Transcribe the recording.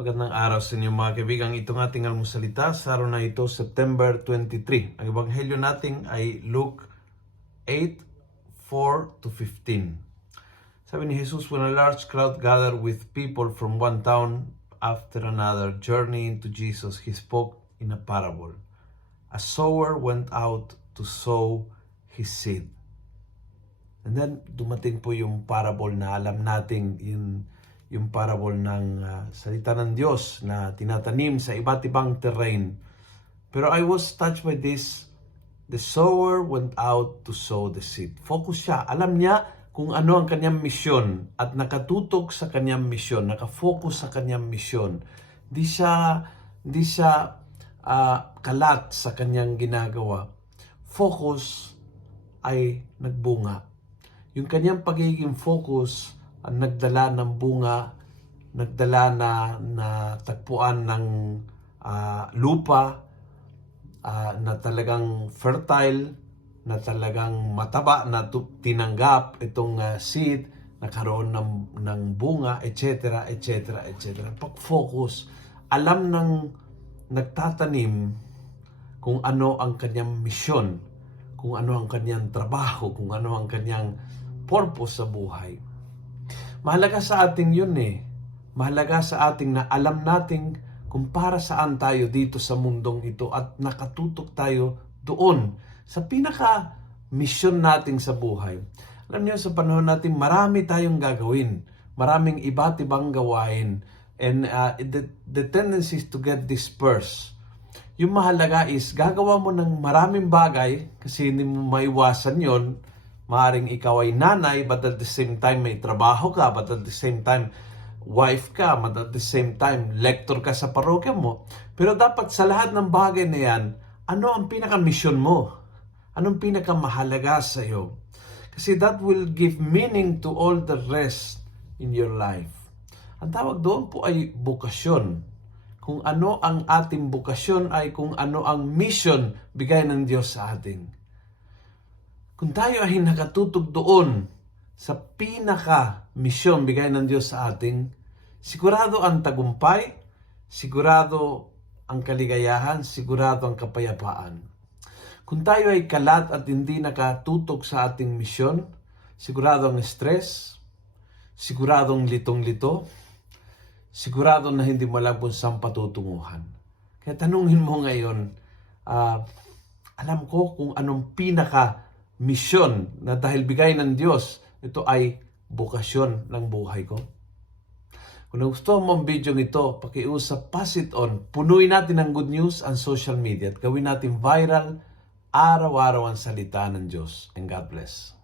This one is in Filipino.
Magandang araw sa inyo mga kaibigan. Itong ating almusalita sa araw na ito, September 23. Ang ebanghelyo natin ay Luke 8:4-15. Sabi ni Jesus, when a large crowd gathered with people from one town after another journeying to Jesus, he spoke in a parable. A sower went out to sow his seed. And then dumating po yung parable na alam natin, yung parable ng salita ng Diyos na tinatanim sa iba't ibang terrain. Pero I was touched by this. The sower went out to sow the seed. Focus siya. Alam niya kung ano ang kanyang misyon at nakatutok sa kanyang misyon, nakafocus sa kanyang misyon. Di siya kalat sa kanyang ginagawa. Focus ay nagbunga. Yung kanyang pagiging focus ang nagdala ng bunga, nagdala na tagpuan ng lupa na talagang fertile, na talagang mataba, na tinanggap itong seed, nakaroon ng bunga, etc., etc., etc. Pag-focus, alam ng nagtatanim kung ano ang kanyang misyon, kung ano ang kanyang trabaho, kung ano ang kanyang purpose sa buhay. Mahalaga sa ating yun Mahalaga sa ating na alam natin kung para saan tayo dito sa mundong ito at nakatutok tayo doon sa pinaka-mission natin sa buhay. Alam niyo, sa panahon natin, marami tayong gagawin. Maraming iba't ibang gawain. And the tendency is to get dispersed. Yung mahalaga is, gagawa mo ng maraming bagay kasi hindi mo maiwasan yon. Maaring ikaw ay nanay, but at the same time may trabaho ka, but at the same time wife ka, but at the same time lector ka sa parokya mo. Pero dapat sa lahat ng bagay na yan, ano ang pinaka-mission mo? Anong pinaka-mahalaga sa iyo? Kasi that will give meaning to all the rest in your life. Ang tawag doon po ay bukasyon. Kung ano ang ating bukasyon ay kung ano ang mission bigay ng Diyos sa atin. Kung tayo ay nakatutok doon sa pinaka-misyon bigay ng Diyos sa atin, sigurado ang tagumpay, sigurado ang kaligayahan, sigurado ang kapayapaan. Kung tayo ay kalat at hindi nakatutok sa ating misyon, sigurado ang stress, siguradong litong-lito, sigurado na hindi mo alam kung saan patutunguhan. Kaya tanungin mo ngayon, alam ko kung anong pinaka-misyon na dahil bigay ng Diyos, ito ay bukasyon ng buhay ko. Kung nagustuhan mo ang video ito, pakiusap, pass it on. Punuin natin ng good news ang social media at gawin natin viral araw-araw ang salita ng Diyos. And God bless.